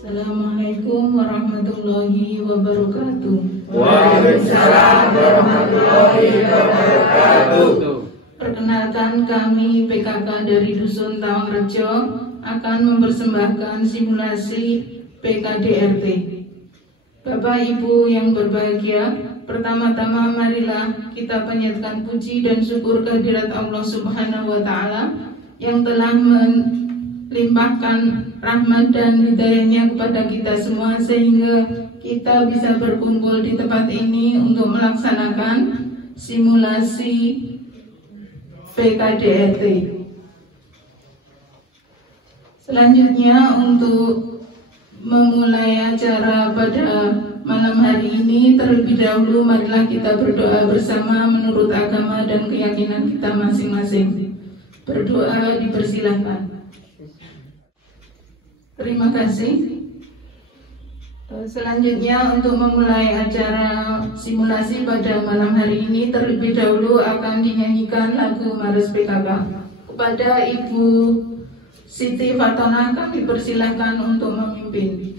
Assalamualaikum warahmatullahi wabarakatuh. Waalaikumsalam warahmatullahi wabarakatuh. Perkenalkan, kami PKK dari Dusun Tawangrejo akan mempersembahkan simulasi PKDRT. Bapak Ibu yang berbahagia, pertama-tama marilah kita panjatkan puji dan syukur kehadirat Allah Subhanahu wa Ta'ala yang telah melimpahkan rahmat dan hidayahnya kepada kita semua sehingga kita bisa berkumpul di tempat ini untuk melaksanakan simulasi PKDRT. Selanjutnya, untuk memulai acara pada malam hari ini, terlebih dahulu marilah kita berdoa bersama menurut agama dan keyakinan kita masing-masing. Berdoa dipersilahkan. Terima kasih. Selanjutnya, untuk memulai acara simulasi pada malam hari ini, terlebih dahulu akan dinyanyikan lagu Mares PKK. Kepada Ibu Siti Fatona kami persilahkan untuk memimpin.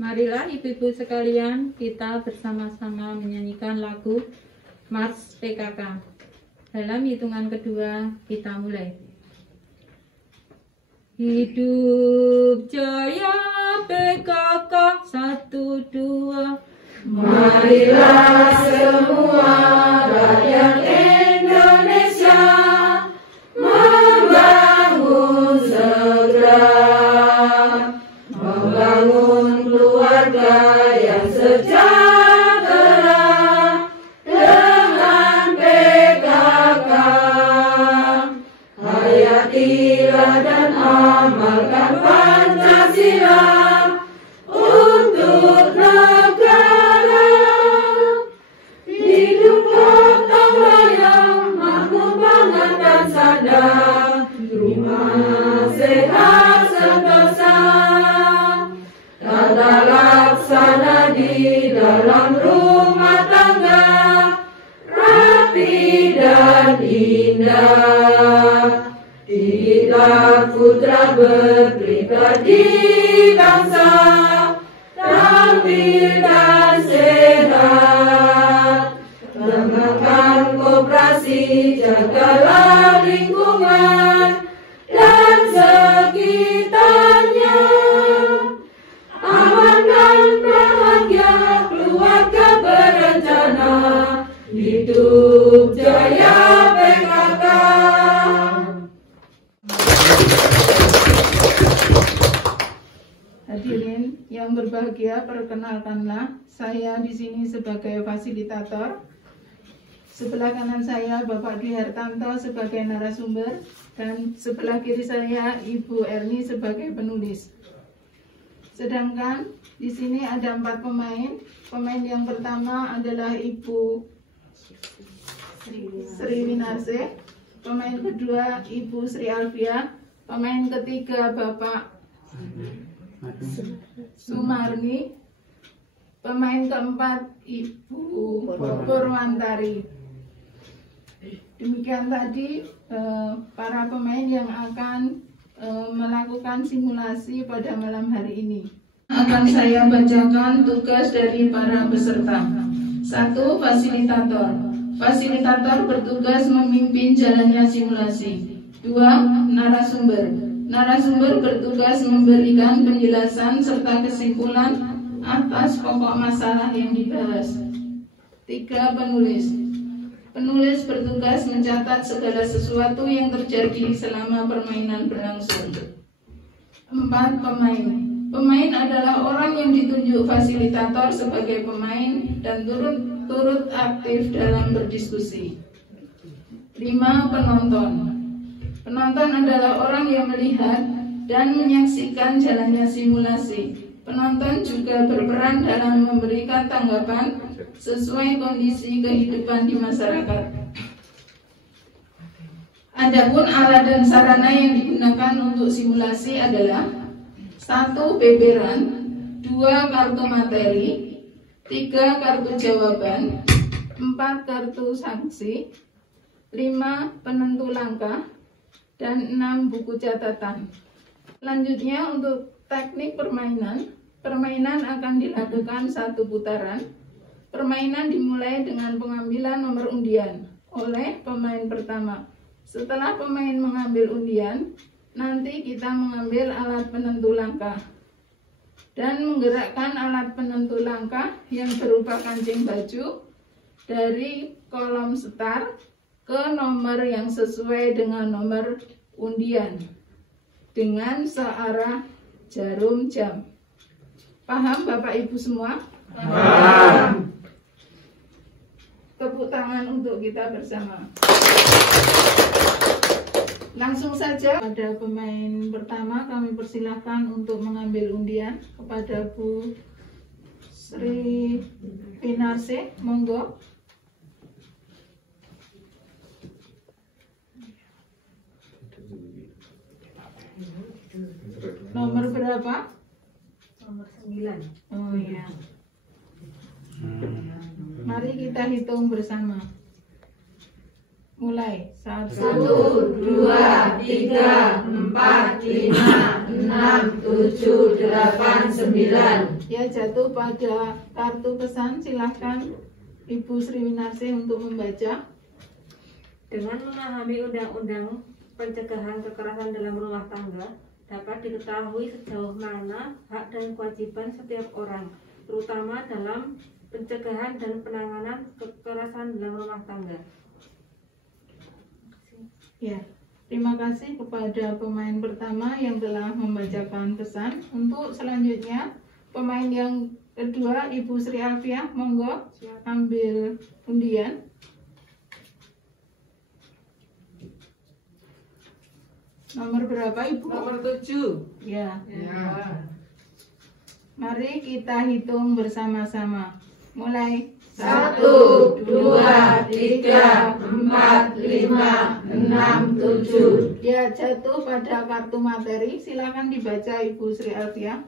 Marilah ibu-ibu sekalian, kita bersama-sama menyanyikan lagu Mars PKK. Dalam hitungan kedua, kita mulai. Hidup jaya PKK, 1, 2. Marilah semua rakyat Indonesia membangun segera, membangun keluarga yang sejahtera dengan PKK. Hayatilah dan amalkan Pancasila untuk negara. Hidup gotong royong, makmur pangan dan sadar, rumah sehat sentosa. Tata laksana di dalam rumah tangga rapi dan indah. Didiklah putra berpredikat di bangsa, tampil dan sehat. Kembangkan koperasi, jagalah lingkungan dan sekitarnya. Aman dan bahagia, keluarga berencana. Hidup jaya PKK. Hadirin yang berbahagia, perkenalkanlah saya di sini sebagai fasilitator. Sebelah kanan saya Bapak Dwi Hartanto sebagai narasumber dan sebelah kiri saya Ibu Erni sebagai penulis. Sedangkan di sini ada 4 pemain. Pemain yang pertama adalah Ibu Sri Winarse, pemain kedua Ibu Sri Alfia, pemain ketiga Bapak Sumarni, pemain keempat Ibu Purwantari. Demikian tadi para pemain yang akan melakukan simulasi pada malam hari ini. Akan saya bacakan tugas dari para peserta. 1. Fasilitator. Fasilitator bertugas memimpin jalannya simulasi. 2. Narasumber. Narasumber bertugas memberikan penjelasan serta kesimpulan atas pokok masalah yang dibahas. 3. Penulis. Penulis bertugas mencatat segala sesuatu yang terjadi selama permainan berlangsung. 4. Pemain. Pemain adalah orang yang ditunjuk fasilitator sebagai pemain dan turut aktif dalam berdiskusi. 5. Penonton. Penonton adalah orang yang melihat dan menyaksikan jalannya simulasi. Penonton juga berperan dalam memberikan tanggapan sesuai kondisi kehidupan di masyarakat. Adapun alat dan sarana yang digunakan untuk simulasi adalah 1. Beberan, 2. Kartu materi, 3. Kartu jawaban, 4. Kartu sanksi, 5. Penentu langkah, dan 6. Buku catatan. Selanjutnya untuk Teknik permainan. Permainan akan dilakukan 1 putaran. Permainan dimulai dengan pengambilan nomor undian oleh pemain pertama. Setelah pemain mengambil undian, nanti kita mengambil alat penentu langkah dan menggerakkan alat penentu langkah yang berupa kancing baju dari kolom start ke nomor yang sesuai dengan nomor undian dengan searah jarum jam. Paham Bapak Ibu semua? Paham. Tepuk tangan untuk kita bersama. Langsung saja pada pemain pertama kami persilahkan untuk mengambil undian kepada Bu Sri Winarse, monggo. Nomor berapa? Nomor 9. Oh iya. Mari kita hitung bersama. Mulai. 1, 2, 3, 4, 5, 6, 7, 8, 9. Ya, jatuh pada kartu pesan. Silahkan Ibu Sri Winarse untuk membaca. Dengan memahami undang-undang pencegahan kekerasan dalam rumah tangga, dapat diketahui sejauh mana hak dan kewajiban setiap orang, terutama dalam pencegahan dan penanganan kekerasan dalam rumah tangga. Ya, terima kasih kepada pemain pertama yang telah membacakan pesan. Untuk selanjutnya, pemain yang kedua, Ibu Sri Alfiah, monggo ambil undian. Nomor berapa Ibu? Nomor 7. Ya. Ya. Mari kita hitung bersama-sama. Mulai. 1, 2, 3, 4, 5, 6, 7. Ya, jatuh pada kartu materi. Silakan dibaca Ibu Sri Alfiah.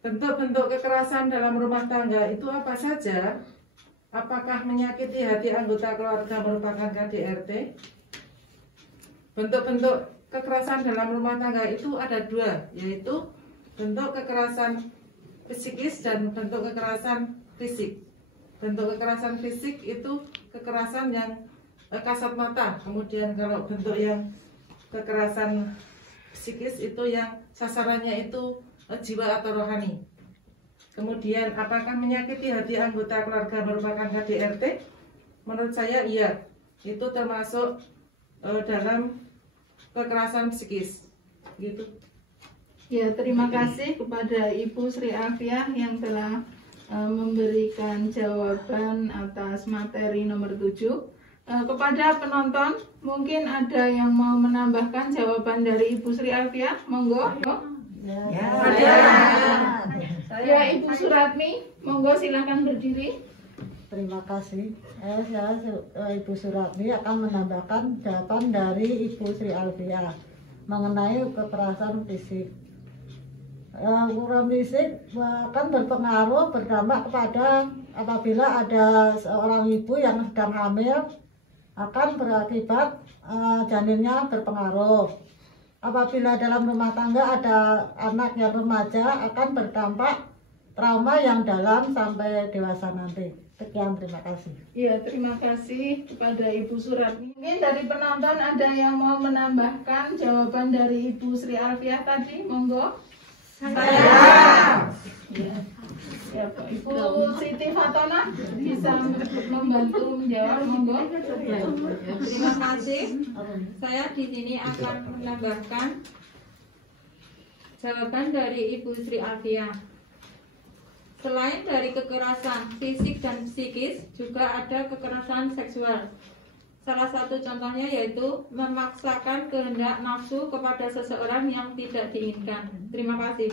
Bentuk-bentuk kekerasan dalam rumah tangga itu apa saja? Apakah menyakiti hati anggota keluarga merupakan KDRT? Bentuk-bentuk kekerasan dalam rumah tangga itu ada 2, yaitu bentuk kekerasan psikis dan bentuk kekerasan fisik. Bentuk kekerasan fisik itu kekerasan yang kasat mata. Kemudian kalau bentuk yang kekerasan psikis itu yang sasarannya itu jiwa atau rohani. Kemudian apakah menyakiti hati anggota keluarga merupakan KDRT? Menurut saya iya. Itu termasuk dalam kekerasan psikis. Gitu. Ya, terima kasih kepada Ibu Sri Alfiah yang telah memberikan jawaban atas materi nomor 7. Kepada penonton, mungkin ada yang mau menambahkan jawaban dari Ibu Sri Alfiah, monggo. Ya, Ibu Suratmi, monggo silakan berdiri. Terima kasih. Saya Ibu Suratmi akan menambahkan jawaban dari Ibu Sri Alfiah mengenai kekerasan fisik. Kekerasan fisik akan berpengaruh berdampak kepada apabila ada seorang ibu yang sedang hamil, akan berakibat janinnya berpengaruh. Apabila dalam rumah tangga ada anak yang remaja, akan berdampak trauma yang dalam sampai dewasa nanti. Sekian, terima kasih. Ya, terima kasih kepada Ibu Suratmi. Mungkin dari penonton ada yang mau menambahkan jawaban dari Ibu Sri Alfiah tadi, monggo. Saya. Ya, Pak. Ibu Siti Fatona bisa membantu menjawab, monggo. Terima kasih. Saya di sini akan menambahkan jawaban dari Ibu Sri Alfiah. Selain dari kekerasan fisik dan psikis, juga ada kekerasan seksual. Salah satu contohnya yaitu memaksakan kehendak nafsu kepada seseorang yang tidak diinginkan. Terima kasih.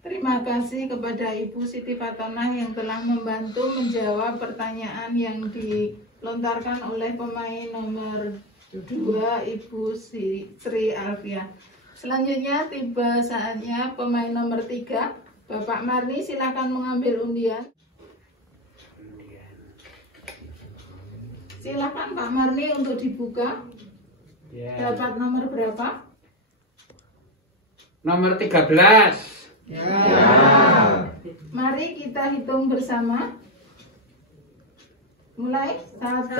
Terima kasih kepada Ibu Siti Fatona yang telah membantu menjawab pertanyaan yang dilontarkan oleh pemain nomor 2, Ibu Sri Alfiah. Selanjutnya tiba saatnya pemain nomor 3, Bapak Marni, silakan mengambil undian. Silakan Pak Marni untuk dibuka. Dapat nomor berapa? Nomor 13. Ya. Mari kita hitung bersama. Mulai. 1, 1,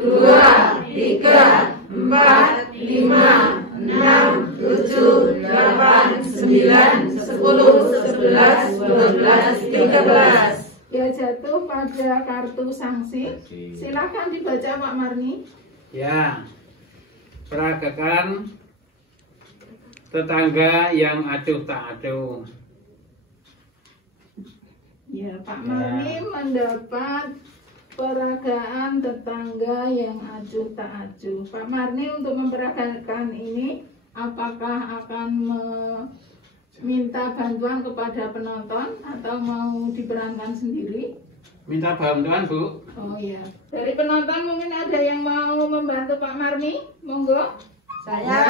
2, 3, 4, 5, 6, 7, 8, 9, 10, 11, 12, 13. Ya, jatuh pada kartu sanksi. Silakan dibaca Pak Marni. Ya. Peragakan tetangga yang acuh tak acuh. Ya, Pak Marni mendapat peragaan tetangga yang acuh tak acuh. Pak Marni untuk memperagakan ini, apakah akan minta bantuan kepada penonton atau mau diperankan sendiri? Minta bantuan, Bu. Oh ya, dari penonton mungkin ada yang mau membantu Pak Marni, monggo. Saya.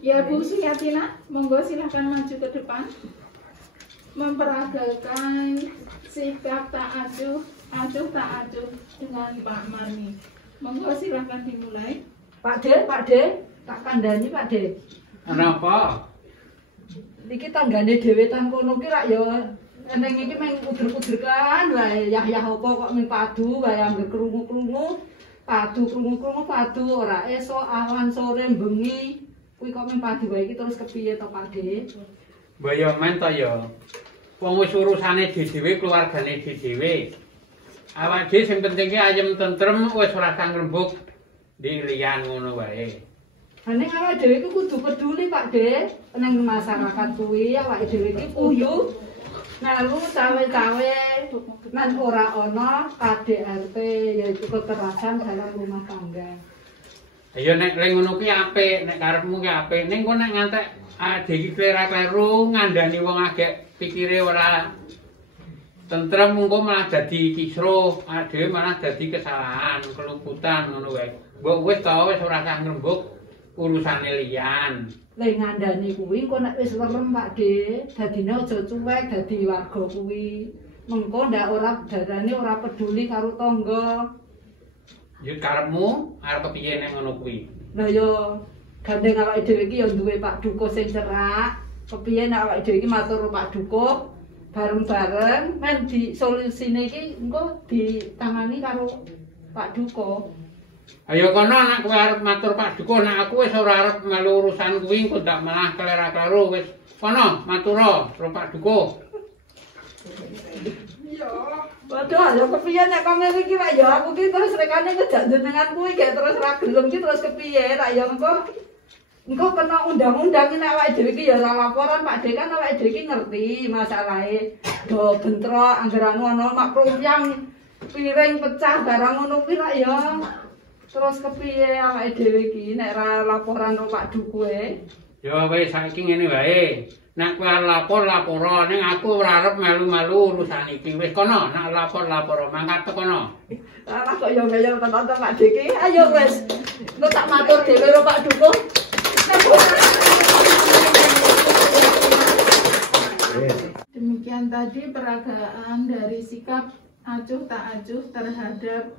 Ya, Bu Suyatina, monggo silahkan maju ke depan. Memperagakan sikap tak acuh tak acuh dengan Pak Marni. Monggo silahkan dimulai. Pak D, tak kandhani Pak D. Kenapa? Niki tanggane dhewe tan kono ki rak ya eneng iki meng kudur-kudur wae yah apa kok mung padu wae ambek krungu-krungu. Padu ora esuk awan sore bengi kuwi kok mung padu wae iki terus kepiye to Pak D? Mbaya men to ya. Wong wis urusane dhewe keluargane dhewe. Awak dhewe sing penting ki ayem tentrem wis ora kang rembug di liyan ngono wae. Ning awake dhewe iki kudu peduli Pak D, ning masyarakat kuwi awake dhewe iki kudu melu cawe-cawe men ora ana KDRT yaitu kekerasan dalam rumah tangga. Ayo nek ning ngono ki apik, nek karepmu ki apik. Ning kok nek ngantek ade iki kleru ngandani wong agek pikire ora tentrem mengko malah dadi kisruh, ade malah dadi kesalahan, kelumputan ngono wae. Mbok wis to wis ora kang ngrembug urusane liyan. Lha ngandani kuwi engko nek wis lerem Pak D, dadine aja cuek dadi warga kuwi. Mengko ndak ora darane ora peduli karo tangga. Ya karepmu arep kepiye nek ngono kuwi? Lah ya gandeng awake dhewe iki ya duwe Pak Dukuh sing cerak. Kepiye nek awake dhewe iki matur Pak Dukuh bareng-bareng men di solusine iki engko ditangani karo Pak Dukuh. Ayo kono nek kowe arep matur Pak Dukuh, nek aku wis ora arep melu urusan kuwi engko ndak malah kleru wis. Kono matura karo Pak Dukuh. Waduh, ya kepiye nek kene iki Pak ya aku ki terus rekane ngejak jenengan kuwi gek terus ra gelem ki terus kepiye tak ya engko kena undang-undang nek awake dhewe iki ya ora laporan Pak D kan awake dhewe iki ngerti masalahe do bentrok anggaran ono makruyang piring pecah barang ngono kuwi rak ya. Terus kepiye awake dhewe iki nek ra laporan karo Pak Dukuhe? Ya wis saiki ngene wae. Nek kowe lapor ning aku ora arep melu-melu urusan iki. Wis kono nek lapor mangkat tekono. Lah kok ya ngeyel tenan to Pak D iki. Ayo wis. Engko tak matur dhewe karo Pak Dukuh. Demikian tadi peragaan dari sikap acuh tak acuh terhadap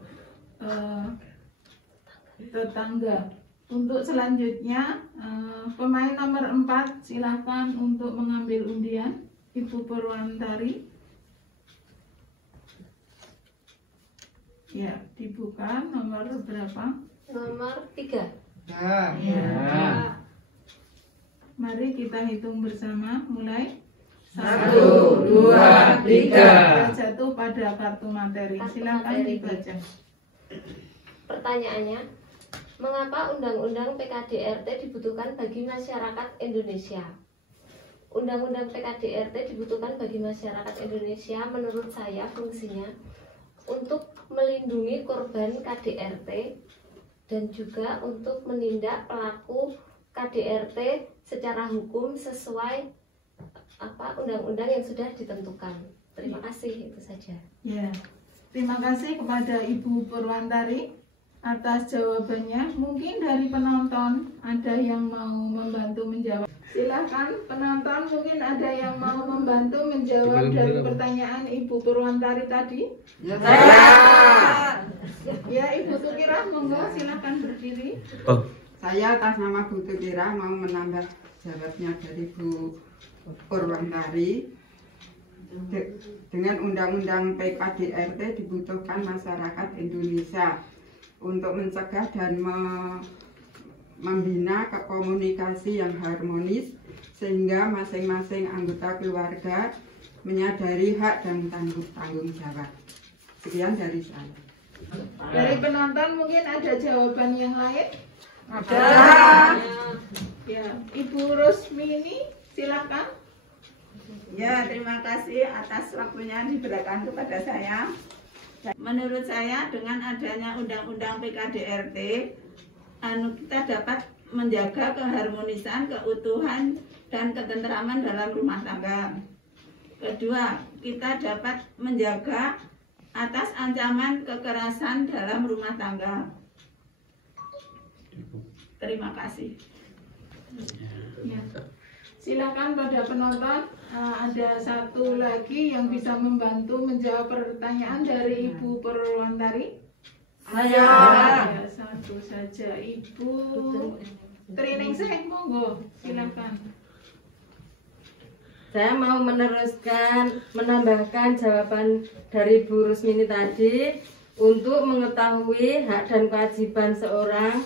tetangga. Untuk selanjutnya pemain nomor 4 silakan untuk mengambil undian. Ibu Purwantari. Ya, dibuka nomor berapa? Nomor 3. Ya. Mari kita hitung bersama. Mulai. 1, 2, 3. Jatuh pada kartu materi. Silakan dibaca. Pertanyaannya, mengapa Undang-Undang PKDRT dibutuhkan bagi masyarakat Indonesia? Undang-Undang PKDRT dibutuhkan bagi masyarakat Indonesia menurut saya fungsinya untuk melindungi korban KDRT dan juga untuk menindak pelaku KDRT secara hukum sesuai undang-undang yang sudah ditentukan. Terima kasih, itu saja. Ya, terima kasih kepada Ibu Purwantari atas jawabannya. Mungkin dari penonton ada yang mau membantu menjawab. Silahkan penonton, mungkin ada yang mau membantu menjawab dari pertanyaan Ibu Purwantari tadi. Ya, Ibu Tukirah, monggo silahkan berdiri. Saya atas nama Bu Tukira mau menambah jawabnya dari Bu Purwantari. Dengan Undang-Undang PKDRT dibutuhkan masyarakat Indonesia untuk mencegah dan membina komunikasi yang harmonis sehingga masing-masing anggota keluarga menyadari hak dan tanggung jawab. Sekian dari saya. Dari penonton mungkin ada jawaban yang lain? Ada. Ya, Ibu Rosmini, silakan. Ya, terima kasih atas waktunya diberikan kepada saya. Menurut saya dengan adanya Undang-Undang PKDRT, kita dapat menjaga keharmonisan, keutuhan, dan ketentraman dalam rumah tangga. Kedua, kita dapat menjaga atas ancaman kekerasan dalam rumah tangga. Terima kasih. Ya. Silakan pada penonton, ada satu lagi yang bisa membantu menjawab pertanyaan dari Ibu Purwantari. Saya. Ya, satu saja, Ibu Triningsih, monggo, silakan. Saya mau menambahkan jawaban dari Bu Rusmini tadi untuk mengetahui hak dan kewajiban seorang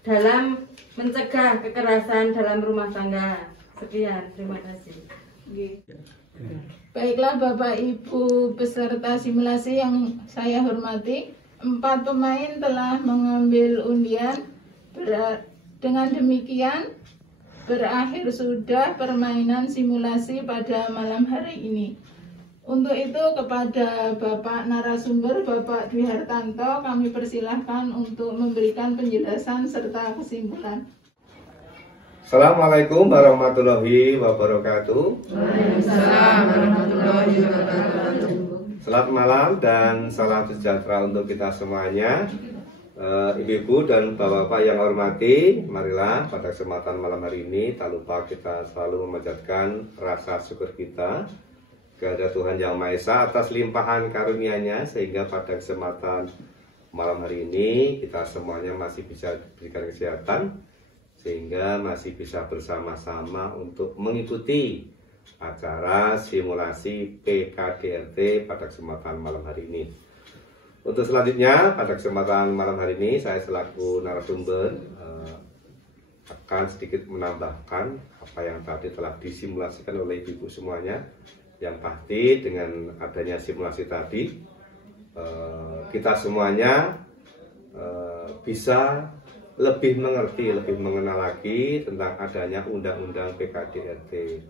dalam mencegah kekerasan dalam rumah tangga. Sekian, terima kasih. Baiklah Bapak Ibu peserta simulasi yang saya hormati, 4 pemain telah mengambil undian. Dengan demikian berakhir sudah permainan simulasi pada malam hari ini. Untuk itu kepada Bapak narasumber, Bapak Dwi Hartanto, kami persilahkan untuk memberikan penjelasan serta kesimpulan. Assalamualaikum warahmatullahi wabarakatuh. Waalaikumsalam warahmatullahi wabarakatuh. Selamat malam dan salam sejahtera untuk kita semuanya. Ibu-ibu dan bapak-bapak yang hormati, marilah pada kesempatan malam hari ini tak lupa kita selalu memanjatkan rasa syukur kita kepada Tuhan Yang Maha Esa atas limpahan karunia-Nya, sehingga pada kesempatan malam hari ini kita semuanya masih bisa diberikan kesehatan, sehingga masih bisa bersama-sama untuk mengikuti acara simulasi PKDRT pada kesempatan malam hari ini. Untuk selanjutnya, pada kesempatan malam hari ini saya selaku narasumber akan sedikit menambahkan apa yang tadi telah disimulasikan oleh ibu-ibu semuanya. Yang pasti dengan adanya simulasi tadi, kita semuanya bisa lebih mengerti, lebih mengenal lagi tentang adanya Undang-Undang PKDRT,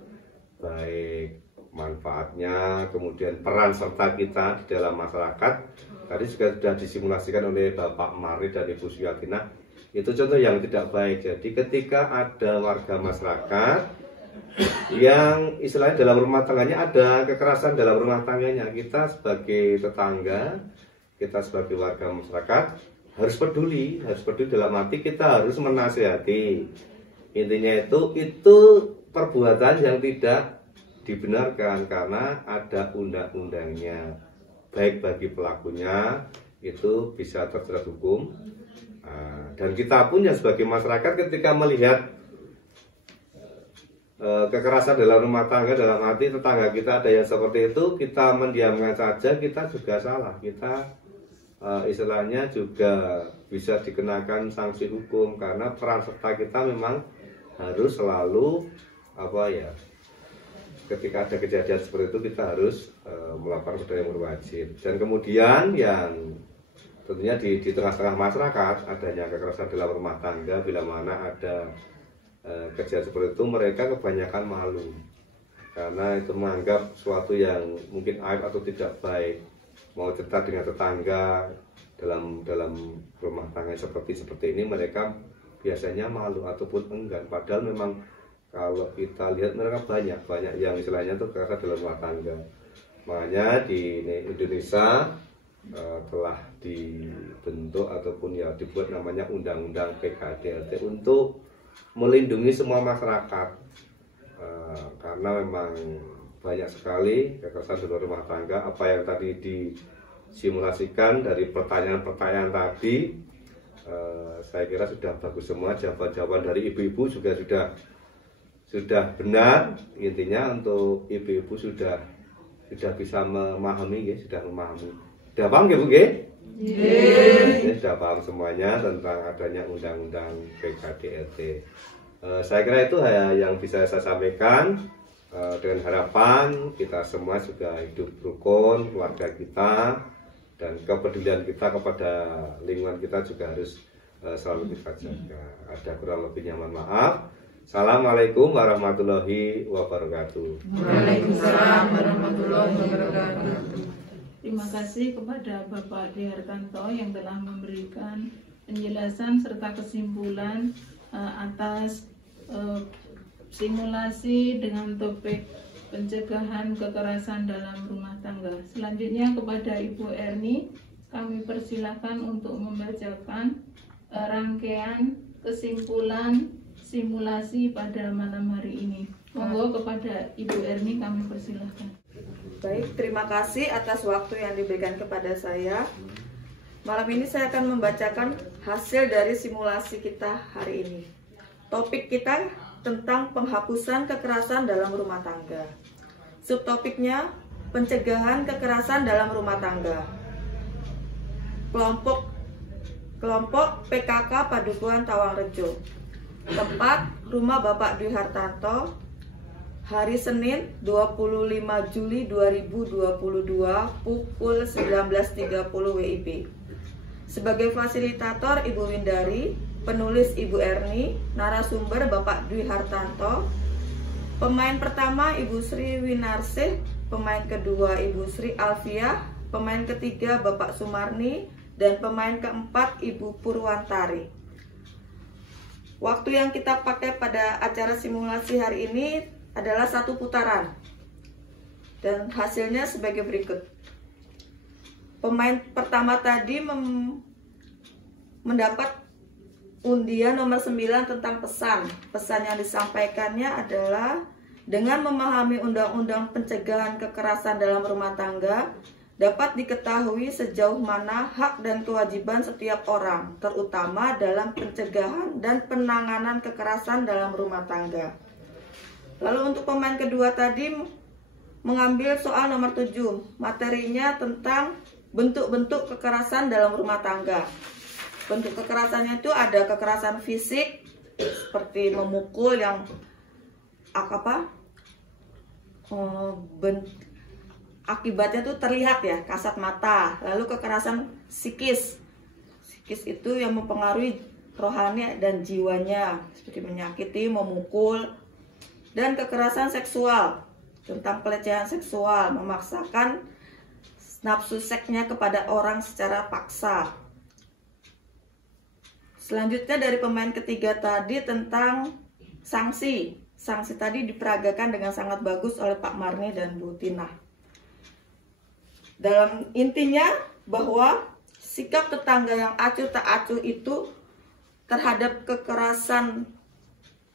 baik manfaatnya, kemudian peran serta kita di dalam masyarakat. Tadi juga sudah disimulasikan oleh Bapak Mari dan Ibu Suyatina. Itu contoh yang tidak baik. Jadi ketika ada warga masyarakat yang istilahnya dalam rumah tangganya ada kekerasan dalam rumah tangganya, kita sebagai tetangga, kita sebagai warga masyarakat harus peduli dalam arti kita harus menasihati. Intinya itu perbuatan yang tidak dibenarkan karena ada undang-undangnya. Baik bagi pelakunya itu bisa terjerat hukum, dan kita pun ya sebagai masyarakat ketika melihat kekerasan dalam rumah tangga, dalam arti tetangga kita ada yang seperti itu, kita mendiamkan saja, kita juga salah. Kita istilahnya juga bisa dikenakan sanksi hukum karena peran serta kita memang harus selalu ketika ada kejadian seperti itu kita harus melakukan sesuatu yang berwajib. Dan kemudian yang tentunya di tengah-tengah masyarakat adanya kekerasan dalam rumah tangga, bila mana ada kejadian seperti itu, mereka kebanyakan malu karena itu menganggap sesuatu yang mungkin aib atau tidak baik. Mau cerita dengan tetangga dalam rumah tangga seperti ini, mereka biasanya malu ataupun enggan. Padahal memang kalau kita lihat mereka banyak yang istilahnya itu kekerasan dalam rumah tangga. Makanya di Indonesia telah dibentuk ataupun ya dibuat namanya Undang-Undang PKDRT untuk melindungi semua masyarakat, karena memang banyak sekali kekerasan dalam rumah tangga. Apa yang tadi disimulasikan dari pertanyaan-pertanyaan tadi Saya kira sudah bagus semua, jawaban-jawaban dari ibu-ibu juga sudah benar. Intinya untuk ibu-ibu sudah bisa memahami, ya, sudah paham ya Bu? Sudah paham semuanya tentang adanya undang-undang PKDRT. Saya kira itu yang bisa saya sampaikan, dengan harapan kita semua juga hidup rukun, keluarga kita, dan kepedulian kita kepada lingkungan kita juga harus selalu kita jaga. Ada kurang lebihnya mohon maaf. Assalamualaikum warahmatullahi wabarakatuh. Waalaikumsalam warahmatullahi wabarakatuh. Terima kasih kepada Bapak Dwi Hartanto yang telah memberikan penjelasan serta kesimpulan atas simulasi dengan topik pencegahan kekerasan dalam rumah tangga. Selanjutnya kepada Ibu Erni, kami persilakan untuk membacakan rangkaian kesimpulan simulasi pada malam hari ini. Monggo kepada Ibu Erni kami persilakan. Baik, terima kasih atas waktu yang diberikan kepada saya. Malam ini saya akan membacakan hasil dari simulasi kita hari ini. Topik kita tentang penghapusan kekerasan dalam rumah tangga. Subtopiknya, pencegahan kekerasan dalam rumah tangga. Kelompok PKK Padukuhan Tawangrejo. Tempat Rumah Bapak Dwi Hartanto. Hari Senin 25 Juli 2022 pukul 19.30 WIB. Sebagai fasilitator Ibu Windari, penulis Ibu Erni, narasumber Bapak Dwi Hartanto. Pemain pertama Ibu Sri Winarsih, pemain kedua Ibu Sri Alfiah, pemain ketiga Bapak Sumarni, dan pemain keempat Ibu Purwantari. Waktu yang kita pakai pada acara simulasi hari ini adalah 1 putaran. Dan hasilnya sebagai berikut. Pemain pertama tadi mendapat undian nomor 9 tentang pesan. Pesan yang disampaikannya adalah dengan memahami undang-undang pencegahan kekerasan dalam rumah tangga, dapat diketahui sejauh mana hak dan kewajiban setiap orang, terutama dalam pencegahan dan penanganan kekerasan dalam rumah tangga. Lalu untuk pemain kedua tadi mengambil soal nomor 7, materinya tentang bentuk-bentuk kekerasan dalam rumah tangga. Bentuk kekerasannya itu ada kekerasan fisik seperti memukul yang akibatnya tuh terlihat ya, kasat mata. Lalu kekerasan psikis itu yang mempengaruhi rohani dan jiwanya, seperti menyakiti, memukul. Dan kekerasan seksual tentang pelecehan seksual, memaksakan nafsu seksnya kepada orang secara paksa. Selanjutnya dari pemain ketiga tadi tentang sanksi. Sanksi tadi diperagakan dengan sangat bagus oleh Pak Marni dan Bu Tina. Dalam intinya bahwa sikap tetangga yang acuh tak acuh itu terhadap kekerasan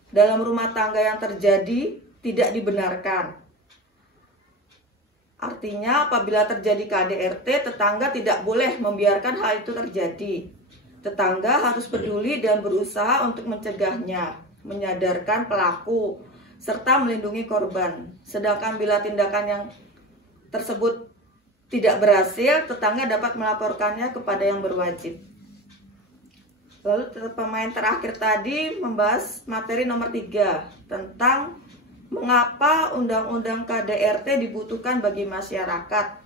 dalam rumah tangga yang terjadi tidak dibenarkan. Artinya apabila terjadi KDRT, tetangga tidak boleh membiarkan hal itu terjadi. Tetangga harus peduli dan berusaha untuk mencegahnya, menyadarkan pelaku, serta melindungi korban. Sedangkan bila tindakan yang tersebut tidak berhasil, tetangga dapat melaporkannya kepada yang berwajib. Lalu pemain terakhir tadi membahas materi nomor 3 tentang mengapa Undang-Undang KDRT dibutuhkan bagi masyarakat.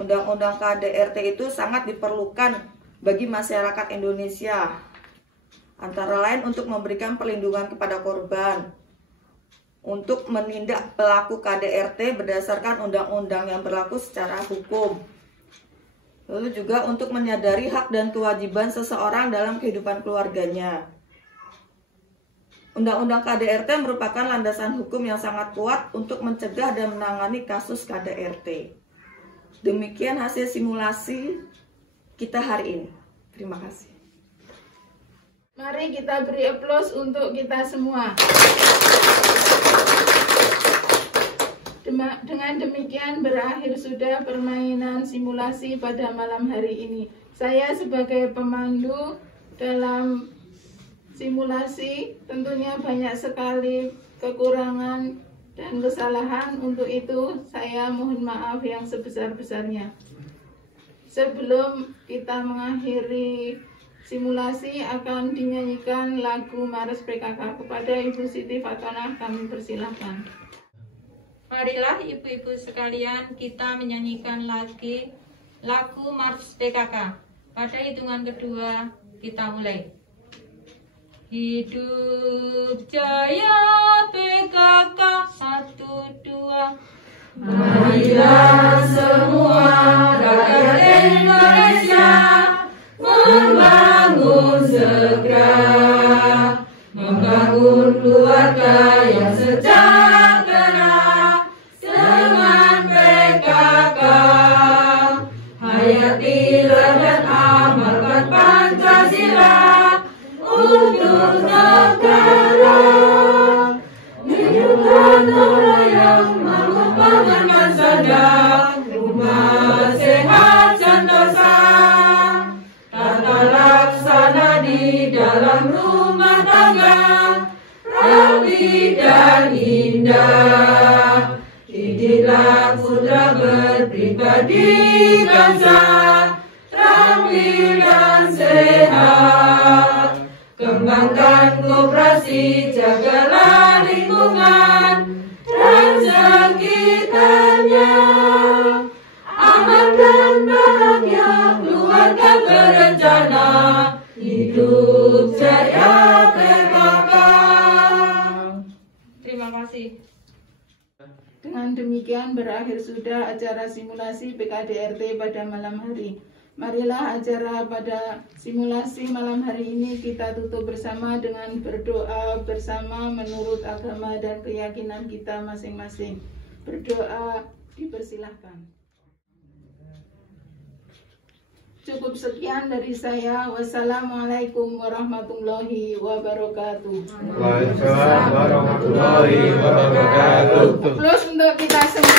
Undang-Undang KDRT itu sangat diperlukan bagi masyarakat Indonesia. Antara lain untuk memberikan perlindungan kepada korban, untuk menindak pelaku KDRT berdasarkan undang-undang yang berlaku secara hukum. Lalu juga untuk menyadari hak dan kewajiban seseorang dalam kehidupan keluarganya. Undang-undang KDRT merupakan landasan hukum yang sangat kuat untuk mencegah dan menangani kasus KDRT. Demikian hasil simulasi kita hari ini. Terima kasih. Mari kita beri aplaus untuk kita semua. Dengan demikian berakhir sudah permainan simulasi pada malam hari ini. Saya sebagai pemandu dalam simulasi tentunya banyak sekali kekurangan dan kesalahan. Untuk itu saya mohon maaf yang sebesar-besarnya. Sebelum kita mengakhiri simulasi akan dinyanyikan lagu Mars PKK. Kepada Ibu Siti Fatonah kami persilahkan. Marilah ibu-ibu sekalian kita menyanyikan lagi lagu Mars PKK. Pada hitungan kedua kita mulai. Hidup jaya PKK 1, 2. Marilah semua rakyat Indonesia membangun segera, membangun keluarga yang sejahtera dengan PKK. Hayatilah dan amalkan Pancasila untuk negara. Hidupkan orang yang mampu pangankan sadar, rumah sehat sentosa. Tata laksana di dalam rumah tangga rapi dan indah. Didiklah putra berpribadi bangsa terampil dan sehat. Kembangkan koperasi, jagalah lingkungan dan sekitarnya. Aman dan bahagia keluarga berencana, hidup jaya PKK. Terima kasih. Dengan demikian berakhir sudah acara simulasi PKDRT pada malam hari. Marilah acara pada simulasi malam hari ini kita tutup bersama dengan berdoa bersama menurut agama dan keyakinan kita masing-masing. Berdoa dipersilahkan. Cukup sekian dari saya. Wassalamualaikum warahmatullahi wabarakatuh. Waalaikumsalam warahmatullahi wabarakatuh. Aplaus untuk kita semua.